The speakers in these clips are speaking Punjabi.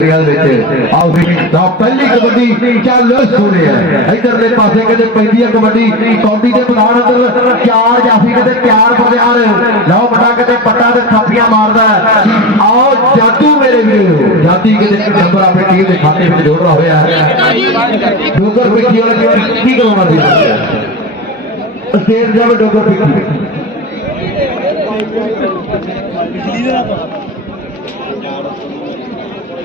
ਰਿਆਲ ਵਿੱਚ। ਆਓ ਵੀ ਤਾਂ ਪਹਿਲੀ ਕਬੱਡੀ ਚੱਲ ਸੋਨੇ ਆ ਇਧਰਲੇ ਪਾਸੇ ਕਹਿੰਦੇ ਪੈਂਦੀ ਆ ਕਬੱਡੀ। ਕੌਡੀ ਦੇ ਮੈਦਾਨ ਅੰਦਰ ਚਾਰ ਜਾਫੀ ਕਹਿੰਦੇ ਤਿਆਰ ਬਰਿਆਰ ਲਓ ਬਟਾ ਕਹਿੰਦੇ ਪੱਟਾ ਤੇ ਥਾਪੀਆਂ ਮਾਰਦਾ ਆਓ ਜਾਦੂ ਮੇਰੇ ਵੀਰੋ। ਜਾਤੀ ਕਹਿੰਦੇ ਨੰਬਰ ਆਪਣੇ ਟੀਮ ਦੇ ਖਾਤੇ ਵਿੱਚ ਜੋੜਦਾ ਹੋਇਆ ਹੈ। ਡੋਗਰ ਪਿੱਠੀ ਵਾਲੇ ਕੀ ਕਰਾਉਣਾ ਸੀ? ਸਟੇਟ ਜਾਵੇ ਡੋਗਰ ਪਿੱਠੀ। ਕਿਹੜਾ ਸੀ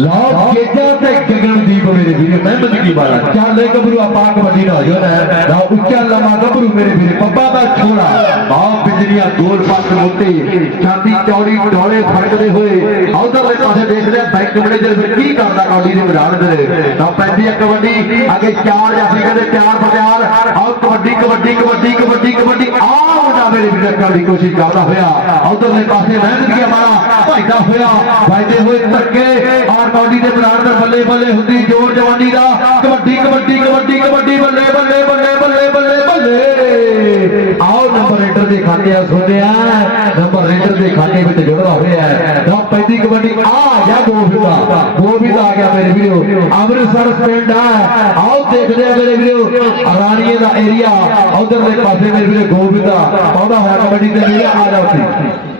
ਲਓ ਜੇਜਾ ਤੇ ਗਗਨਦੀਪ ਮੇਰੇ ਵੀਰੇ ਮਹਿਮਦ ਕੀ ਬਾਰਾ ਚੱਲੇ ਗੱਭਰੂ, ਆਪਾਂ ਕਬੱਡੀ ਨਾ ਜੋ ਨਾ ਲਓ, ਉੱਚਾ ਲੰਮਾ ਗੱਭਰੂ ਮੇਰੇ ਵੀਰੇ ਪੱਪਾ ਦਾ ਛੋੜਾ ਆਹ ਬਿਜਲੀਆਂ ਗੋਲ ਪੱਕ ਮੁੱਤੇ। ਚਾਂਦੀ ਚੌੜੀ ਢੋਲੇ ਫੜਕਦੇ ਹੋਏ। ਉਧਰਲੇ ਪਾਸੇ ਦੇਖਦੇ ਆ ਬੈਂਕ ਮੈਨੇਜਰ ਫਿਰ ਕੀ ਕਰਦਾ ਕੌਡੀ ਦੇ ਮੈਦਾਨ ਦੇ ਤਾਂ ਪੈਂਦੀ ਆ ਕਬੱਡੀ, ਅੱਗੇ ਚਾਰ ਜਾਫੀ ਕਹਿੰਦੇ ਤਿਆਰ ਪਟਿਆਲ। ਆਹ ਕਬੱਡੀ ਕਬੱਡੀ ਕਬੱਡੀ ਕਬੱਡੀ ਕਬੱਡੀ। ਆਹ ਦਾ ਮੇਰੇ ਵੀਰੇ ਕਰਨ ਦੀ ਕੋਸ਼ਿਸ਼ ਕਰਦਾ ਹੋਇਆ। ਉਧਰਲੇ ਪਾਸੇ ਮਹਿਮਦ ਕੀ ਭਾਈਦਾ ਹੋਇਆ ਵਾਜਦੇ ਹੋਏ ਧੱਕੇ ਔਰ ਕੌਡੀ ਦੇ ਮੈਦਾਨ ਦੇ ਬੱਲੇ ਬੱਲੇ ਹੁੰਦੀ ਜੋਰ ਜਵਾਨੀ ਦਾ ਕਬੱਡੀ ਕਬੱਡੀ ਕਬੱਡੀ ਕਬੱਡੀ ਬੱਲੇ ਬੱਲੇ ਬੱਲੇ ਬੱਲੇ ਬੱਲੇ ਬੱਲੇ ਆਓ ਨੰਬਰ ਰੇਡਰ ਦੇ ਖਾਤੇ ਆ ਸੋਨਿਆ ਨੰਬਰ ਰੇਡਰ ਦੇ ਖਾਤੇ ਵਿੱਚ ਜੁੜਦਾ ਹੋਇਆ ਹੈ ਤਾਂ ਪੈਂਦੀ ਕਬੱਡੀ ਆ ਗਿਆ ਗੋਬਿੰਦਾ ਗੋਬਿੰਦਾ ਆ ਗਿਆ ਮੇਰੇ ਵੀਰੋ ਅੰਮ੍ਰਿਤਸਰ ਪਿੰਡ ਆ ਆਓ ਦੇਖਦੇ ਆ ਮੇਰੇ ਵੀਰੋ ਰਾਣੀਏ ਦਾ ਏਰੀਆ ਉਧਰਲੇ ਪਾਸੇ ਮੇਰੇ ਵੀਰੋ ਗੋਬਿੰਦਾ ਪਾਉਂਦਾ ਹੋਇਆ ਕਬੱਡੀ ਦੇ ਵੀਰੋ ਆ ਜਾਓ ਤੁਸੀਂ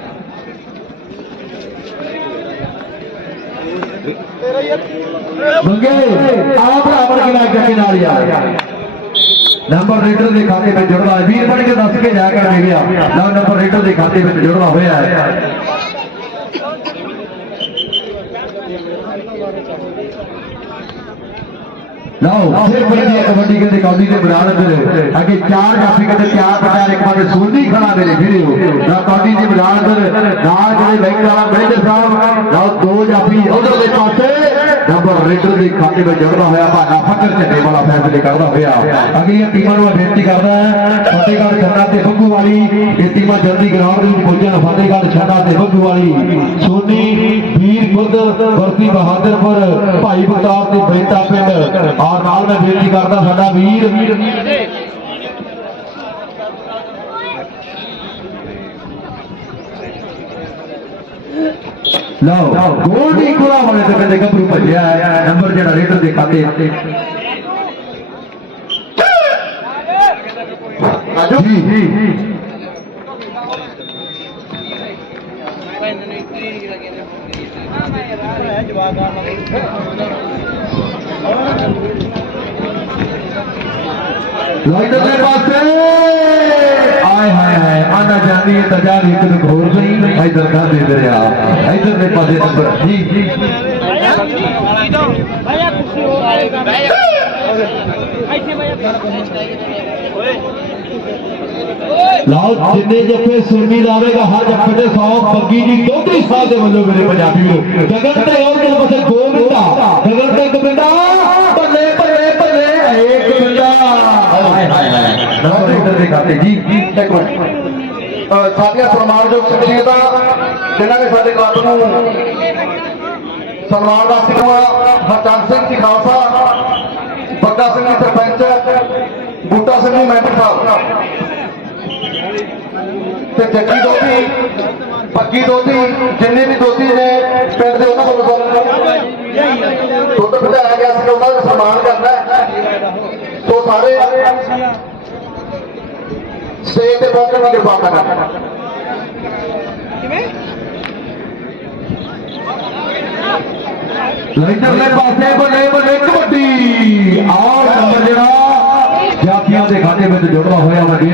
ਮੰਗੇ ਆ ਬਰਾਬਰ ਕਿਲਾ ਜੱਗੇ ਨਾਲ ਯਾਰ ਨੰਬਰ ਰੇਡਰ ਦੇ ਖਾਤੇ ਵਿੱਚ ਜੁੜਦਾ ਹੈ ਵੀਰ ਬਣ ਕੇ ਦੱਸ ਕੇ ਜਾ ਕਰ ਮੇਰਿਆ ਨਾ ਨੰਬਰ ਰੇਡਰ ਦੇ ਖਾਤੇ ਵਿੱਚ ਜੁੜਦਾ ਹੋਇਆ ਹੈ ਲਓ ਫਿਰ ਬੜੀ ਕਬੱਡੀ ਕਹਿੰਦੇ ਕੌਡੀ ਦੇ ਮੈਦਾਨ ਅੰਦਰ ਅੱਗੇ ਚਾਰ ਜਾਫੀ ਕਹਿੰਦੇ ਤਿਆਰ ਪਟਿਆਲ ਇੱਕ ਪਾਸੇ ਸੋਨੀ ਖੜਾ ਮੇਰੇ ਵੀਰੋ ਨਾ ਕੌਡੀ ਦੇ ਮੈਦਾਨ ਅੰਦਰ ਨਾਲ ਜਿਹੜੇ ਬੈਂਕ ਵਾਲਾ ਮੈਨੇਜਰ ਸਾਹਿਬ ਲਓ ਦੋ ਜਾਫੀ ਉਧਰ ਦੇ ਪਾਸੇ ਨੰਬਰ ਰੇਡਰ ਦੇ ਖਾਤੇ ਵਿੱਚ ਜੁੜਦਾ ਹੋਇਆ ਭਾਣਾ ਫਕਰ ਝੰਡੇ ਵਾਲਾ ਫੈਸਲੇ ਕਰਦਾ ਹੋਇਆ। ਅਗਲੀਆਂ ਟੀਮਾਂ ਨੂੰ ਬੇਨਤੀ ਕਰਦਾ ਫਤਿਹਗੜ੍ਹ ਛੱਡਾ ਤੇ ਬੱਗੂ ਵਾਲੀ। ਇਹ ਟੀਮਾਂ ਜਲਦੀ ਗਰਾਊਂਡ ਦੇ ਵਿੱਚ ਪਹੁੰਚਣ ਫਤਿਹਗੜ੍ਹ ਛੱਡਾ ਤੇ ਬੱਗੂ ਵਾਲੀ। ਸੋਨੀ ਵੀਰ ਖੁਦ ਵਰਤੀ ਬਹਾਦਰਪੁਰ ਭਾਈ ਬਤਾਰ ਤੇ ਬੇਟਾ ਪਿੰਡ। ਔਰ ਨਾਲ ਮੈਂ ਬੇਨਤੀ ਕਰਦਾ ਸਾਡਾ ਵੀਰ ਲਓ ਗੋਲਡੀ ਕੋਲਾ ਵਾਲੇ ਤੇ ਕਹਿੰਦੇ ਗੱਭਰੂ ਭੱਜਿਆ ਹੈ। ਨੰਬਰ ਜਿਹੜਾ ਰੇਡਰ ਦੇ ਖਾਤੇ ਆਜੋ ਜੀ ਜੀ ਜਵਾਬ لائٹر سرمی لاوے گا ہر جفے بگی جی دوگری میرے پنجابی جگت ਹਾਏ ਨੰਬਰ ਦੇ ਖਾਤੇ ਜੀ ਇੱਕ ਮਿੰਟ। ਸਾਡੀਆਂ ਸਨਮਾਨਯੋਗ ਸ਼ਖਸੀਅਤਾਂ ਜਿਨ੍ਹਾਂ ਨੇ ਸਾਡੇ ਕਲੱਬ ਨੂੰ ਸਨਮਾਨ ਦਾ ਸਿੱਖਵਾ ਹਰਚੰਦ ਸਿੰਘ ਜੀ ਬੱਗਾ ਸਿੰਘ ਸਰਪੰਚ, ਬੂਟਾ ਸਿੰਘ ਮੈਂਬਰ ਸਾਹਿਬ। ਤੇ ਜੱਗੀ ਦੋਤੀ ਪੱਕੀ ਦੋਤੀ ਜਿੰਨੇ ਵੀ ਦੋਤੀ ਨੇ ਪਿੰਡ ਦੇ ਉਹਨਾਂ ਵੱਲੋਂ ਦੁੱਧ ਵਧਾਇਆ ਗਿਆ ਸੀ, ਉਹਨਾਂ ਦਾ ਸਨਮਾਨ ਕਰਨਾ ਸੋ ਸਾਰੇ سیدے موقع کی دفاع کرنا لینڈرلے پاسے بلے بلے کبڈی اور نمبر جڑا جاتیاں دے کھاتے میں جڑنا ہویا ہوا دیا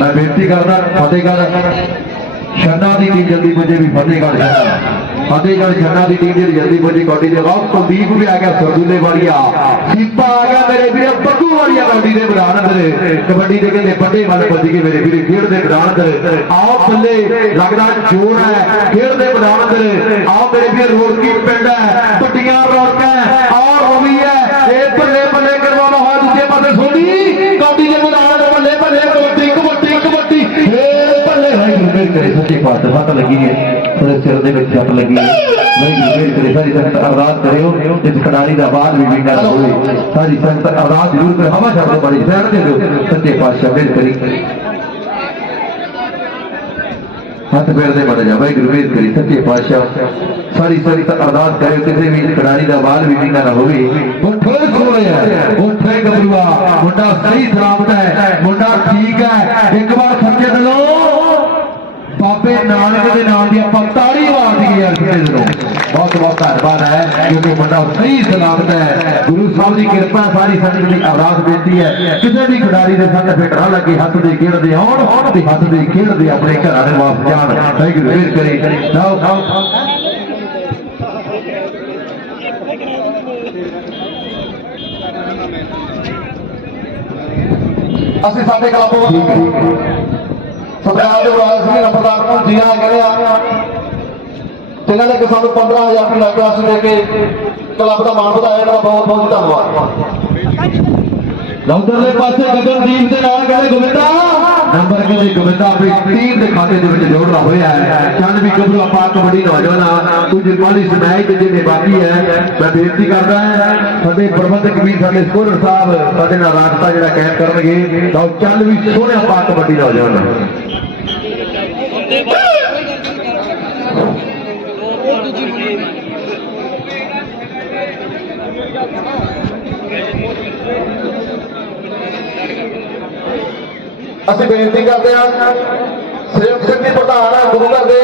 ਮੈਂ ਬੇਨਤੀ ਕਰਦਾ ਫਤਿਹਗੜ੍ਹ ਛੰਨਾ ਦੀ ਟੀਮ ਜਲਦੀ ਪੁੱਜੇ ਵੀ ਫਤਿਹਗੜ੍ਹ ਛੰਨਾ ਫਤਿਹਗੜ੍ਹ ਛੰਨਾ ਦੀ ਟੀਮ ਜਿਹੜੀ ਜਲਦੀ ਪੁੱਜੀ ਕਬੱਡੀ ਦੇ ਬਾਅਦ ਕੁਲਦੀਪ ਵੀ ਆ ਗਿਆ ਸਰਦੂਲੇ ਵਾਲੀਆ ਸੀਪਾ ਆ ਗਿਆ ਮੇਰੇ ਵੀਰ ਵਾਲੀਆ ਕਬੱਡੀ ਦੇ ਮੈਦਾਨ ਅੰਦਰ ਕਬੱਡੀ ਦੇ ਕਹਿੰਦੇ ਵੱਡੇ ਵੱਲ ਵੱਜ ਕੇ ਮੇਰੇ ਵੀਰੇ ਖੇਡ ਦੇ ਮੈਦਾਨ ਅੰਦਰ ਆਓ ਬੱਲੇ ਲੱਗਦਾ ਜੋਰ ਹੈ ਖੇਡ ਦੇ ਮੈਦਾਨ ਅੰਦਰ ਆਓ ਮੇਰੇ ਵੀਰ ਰੋੜਕੀ ਪਿੰਡ ਹੈ ਵੱਡੀਆਂ ਰੌਣਕਾਂ ਆਓ ਹੋਵੀ ਹੈ ਇਹ ਬੱਲੇ مخاطبات لگی ہے۔ تھوڑے سر دے وچ چپ لگی ہے میں بھی کرے ساری سنت آزاد کریو اس کڑاری دا بال بھی بینڈا ہوئے۔ ساری سنت آزاد ضرور کرے۔ ہمہ شاہ بڑی خیر دے دو۔ سچے پاس بیل کری۔ ہاتھ پیر دے بڑا جا۔ بھائی گرویز کری۔ سچے پاشاہ ساری ساری تک ارداز کرے کسی بھی کھڑاری دا بال بھی ڈنگا نہ ہوئے۔ اٹھے سوئے ہے اٹھے گبروا۔ منڈا صحیح سلامت ہے۔ منڈا ٹھیک ہے۔ ایک بار سچے دلو ਬਾਬੇ ਨਾਨਕ ਦੇ ਨਾਮ ਦੀ ਆਪਾਂ ਤਾੜੀ ਮਾਰਦੀ ਯਾਰ ਕਿਸੇ ਦਿਲੋਂ ਬਹੁਤ ਬਹੁਤ ਧੰਨਵਾਦ ਹੈ ਕਿਉਂਕਿ ਮੁੰਡਾ ਸਹੀ ਸਲਾਮਤ ਹੈ। ਗੁਰੂ ਸਾਹਿਬ ਦੀ ਕਿਰਪਾ ਸਾਰੀ ਸੰਗਤ ਦੀ ਅਰਦਾਸ ਬੇਨਤੀ ਹੈ ਕਿਸੇ ਵੀ ਖਿਡਾਰੀ ਦੇ ਸੰਗ ਫਿਕਰਾ ਲੱਗੇ, ਹੱਥ ਦੇ ਖੇਡਦੇ ਆਉਣ ਤੇ ਹੱਥ ਦੇ ਖੇਡਦੇ ਆਪਣੇ ਘਰਾਂ ਦੇ ਵਾਪਸ ਜਾਣ। ਵਾਹਿਗੁਰੂ ਮਿਹਰ ਕਰੇ ਲਓ ਅਸੀਂ ਸਾਡੇ ਕਲੱਬ ਵੱਲੋਂ ਸਰਕਾਰ ਦੇ ਵਾਰਸ ਨੰਬਰਦਾਰ ਨੂੰ ਜੀ ਜਿਨ੍ਹਾਂ ਨੇ ਕਿ ਸਾਨੂੰ 15000 ਰੁਪਏ ਲੱਗ ਦੇ ਕੇ ਕਲੱਬ ਦਾ ਮਾਣ ਵਧਾਇਆ, ਇਹਨਾਂ ਦਾ ਬਹੁਤ ਬਹੁਤ ਧੰਨਵਾਦ। ਲੌਂਦਰਲੇ ਪਾਸੇ ਗਗਨਦੀਪ ਦੇ ਨਾਲ ਕਹਿੰਦੇ ਗੋਬਿੰਦਾ। ਨੰਬਰ ਕਹਿੰਦੇ ਗੋਬਿੰਦਾ, ਆਪਣੀ ਟੀਮ ਦੇ ਖਾਤੇ ਦੇ ਵਿੱਚ ਜੋੜਨਾ ਹੋਇਆ ਹੈ। ਚੰਦ ਵੀ ਗੱਭਰੂ ਆਪਾਂ ਕਬੱਡੀ ਨੌਜਵਾਨ ਆ। ਤੂੰ ਜਿਰਮਾਲੀ ਜਿਹਨੇ ਬਾਕੀ ਹੈ, ਮੈਂ ਬੇਨਤੀ ਕਰਦਾ ਹਾਂ, ਸਾਡੇ ਪ੍ਰਬੰਧਕ ਵੀਰ ਸਾਡੇ ਸਕੂਲਰ ਸਾਹਿਬ, ਸਾਡੇ ਨਾਲ ਰਾਬਤਾ ਜਿਹੜਾ ਕਾਇਮ ਕਰਨਗੇ। ਤਾਂ ਚੰਦ ਵੀ ਸੋਹਣੇ ਆਪਾਂ ਕਬੱਡੀ ਨੌਜਵਾਨ ਅਸੀਂ ਬੇਨਤੀ ਕਰਦੇ ਹਾਂ, ਸੇਵਕ ਸਿੰਘ ਦੀ ਪ੍ਰਧਾਨ ਹੈ ਗੁਰੂ ਘਰ ਦੇ।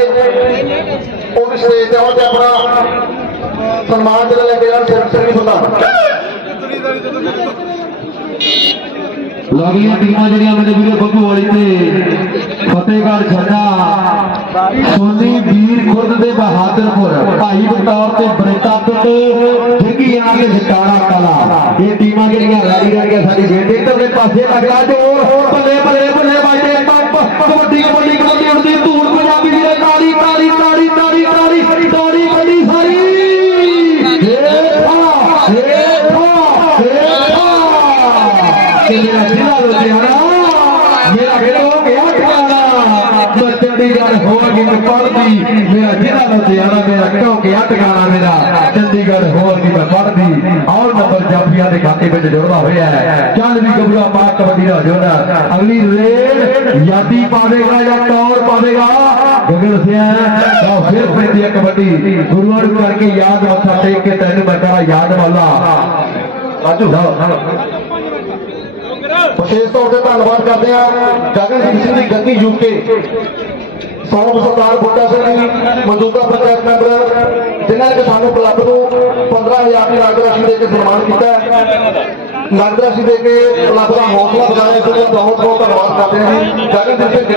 ਉਹ ਵੀ ਸਟੇਜ ਤੇ ਆਉਣ ਤੇ ਆਪਣਾ ਸਨਮਾਨ ਜਿਹੜਾ ਲੈ ਕੇ ਜਾਣ ਸੇਵਕ ਸਿੰਘ ਦੀ ਪ੍ਰਧਾਨ ਲਾਗੀਆਂ ਟੀਮਾਂ ਜਿਹੜੀਆਂ ਮੇਰੇ ਵੀਰੇ ਬੱਬੂ ਵਾਲੀ ਤੇ ਫਤਿਹਗੜ੍ਹ ਛੱਡਾ, ਸੋਨੀ ਵੀਰ ਖੁਰਦ ਦੇ ਬਹਾਦਰਪੁਰ, ਭਾਈ ਬਤੌਰ ਤੇ ਬਰੇਤਾ ਪਿੰਡ ਜਿੱਗੀ ਆ ਜਟਾਰਾ ਕਲਾ। ਇਹ ਟੀਮਾਂ ਜਿਹੜੀਆਂ ਰੈਡੀ ਰਹਿ ਗਈਆਂ ਸਾਡੀ ਬੇਟੀ ਇੱਧਰਲੇ ਪਾਸੇ ਲੱਗਦਾ ਜੋਰ ਬੱਲੇ ਬੱਲੇ ਬੱਲੇ ਬਾਜੇ ਪੰਪ, ਕਬੱਡੀ ਕਬੱਡੀ ਕਬੱਡੀ, ਉੜਦੀ ਧੂੜ, ਪੰਜਾਬੀ ਵੀਰੇ ਤਾੜੀ ਤਾੜੀ ਤਾੜੀ ਮੈਂ ਚੰਡੀਗੜ੍ਹ ਹੋ ਗਈ ਮੈਂ ਪੜ੍ਹਦੀ ਮੇਰਾ ਜ਼ਿਲ੍ਹਾ ਲੁਧਿਆਣਾ ਮੇਰਾ ਕਿਉਂ ਗਿਆ ਟਿਕਾਣਾ ਮੇਰਾ ਚੰਡੀਗੜ੍ਹ ਹੋ ਗਈ ਮੈਂ ਪੜ੍ਹਦੀ ਔਰ ਨੰਬਰ ਜਾਫੀਆਂ ਦੇ ਖਾਤੇ ਵਿੱਚ ਜੁੜਦਾ ਹੋਇਆ ਹੈ ਚੱਲ ਵੀ ਗੱਭਰੂ ਪਾ ਕਬੱਡੀ ਦਾ ਜੋੜਾ ਅਗਲੀ ਰੇਡ ਯਾਦੀ ਪਾਵੇਗਾ ਜਾਂ ਟੌਰ ਪਾਵੇਗਾ ਗਗਨ ਸਿਆ ਤਾਂ ਫਿਰ ਪੈਂਦੀ ਹੈ ਕਬੱਡੀ ਗੁਰੂਆਂ ਨੂੰ ਕਰਕੇ ਯਾਦ ਮੱਥਾ ਟੇਕ ਕੇ ਤੈਨੂੰ ਮੈਂ ਕਹਾਂ ਯਾਦ ਵਾਲਾ ਰਾਜੂ ਵਿਸ਼ੇਸ਼ ਤੌਰ ਤੇ ਧੰਨਵਾਦ ਕਰਦੇ ਹਾਂ ਗਗਨ ਸਿੰਘ ਦੀ ਗੱਦੀ ਯੂਕੇ ਸੌਂਪ ਸਰਦਾਰ ਬੁੱਢਾ ਸਿੰਘ ਜੀ, ਮੌਜੂਦਾ ਪੰਚਾਇਤ ਮੈਂਬਰ, ਜਿਨ੍ਹਾਂ ਨੇ ਸਾਨੂੰ ਕਲੱਬ ਨੂੰ 15000 ਦੀ ਨਗਦ ਰਾਸ਼ੀ ਦੇ ਕੇ ਸਨਮਾਨ ਕੀਤਾ ਹੈ। ਨਗਦ ਰਾਸ਼ੀ ਦੇ ਕੇ ਕਲੱਬ ਦਾ ਹੌਸਲਾ ਵਧਾਇਆ ਇਸ ਲਈ ਬਹੁਤ ਬਹੁਤ ਧੰਨਵਾਦ ਕਰਦੇ ਹਾਂ ਜੀ। ਗਗਨ ਸਿੰਘ ਦੀ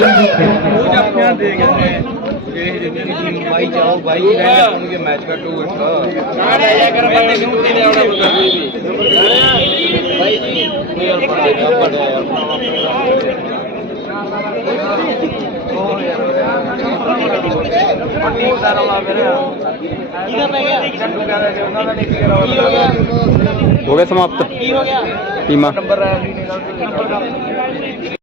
ਪੱਟੀ ਸਾਰਾ ਲਾ ਫਿਰ ਕੀ ਕਰਨ ਲੱਗਿਆ ਜੰਡੂ ਕਹਿੰਦਾ ਸੀ ਉਹਨਾਂ ਦਾ ਨਿੱਕੀ ਰੌਲਾ ਕੀ ਹੋ ਗਿਆ ਹੋ ਗਿਆ ਸਮਾਪਤ। ਕੀ ਹੋ ਗਿਆ? ਟੀਮਾ। ਨੰਬਰ ਆ ਨਹੀਂ ਨਿਕਲ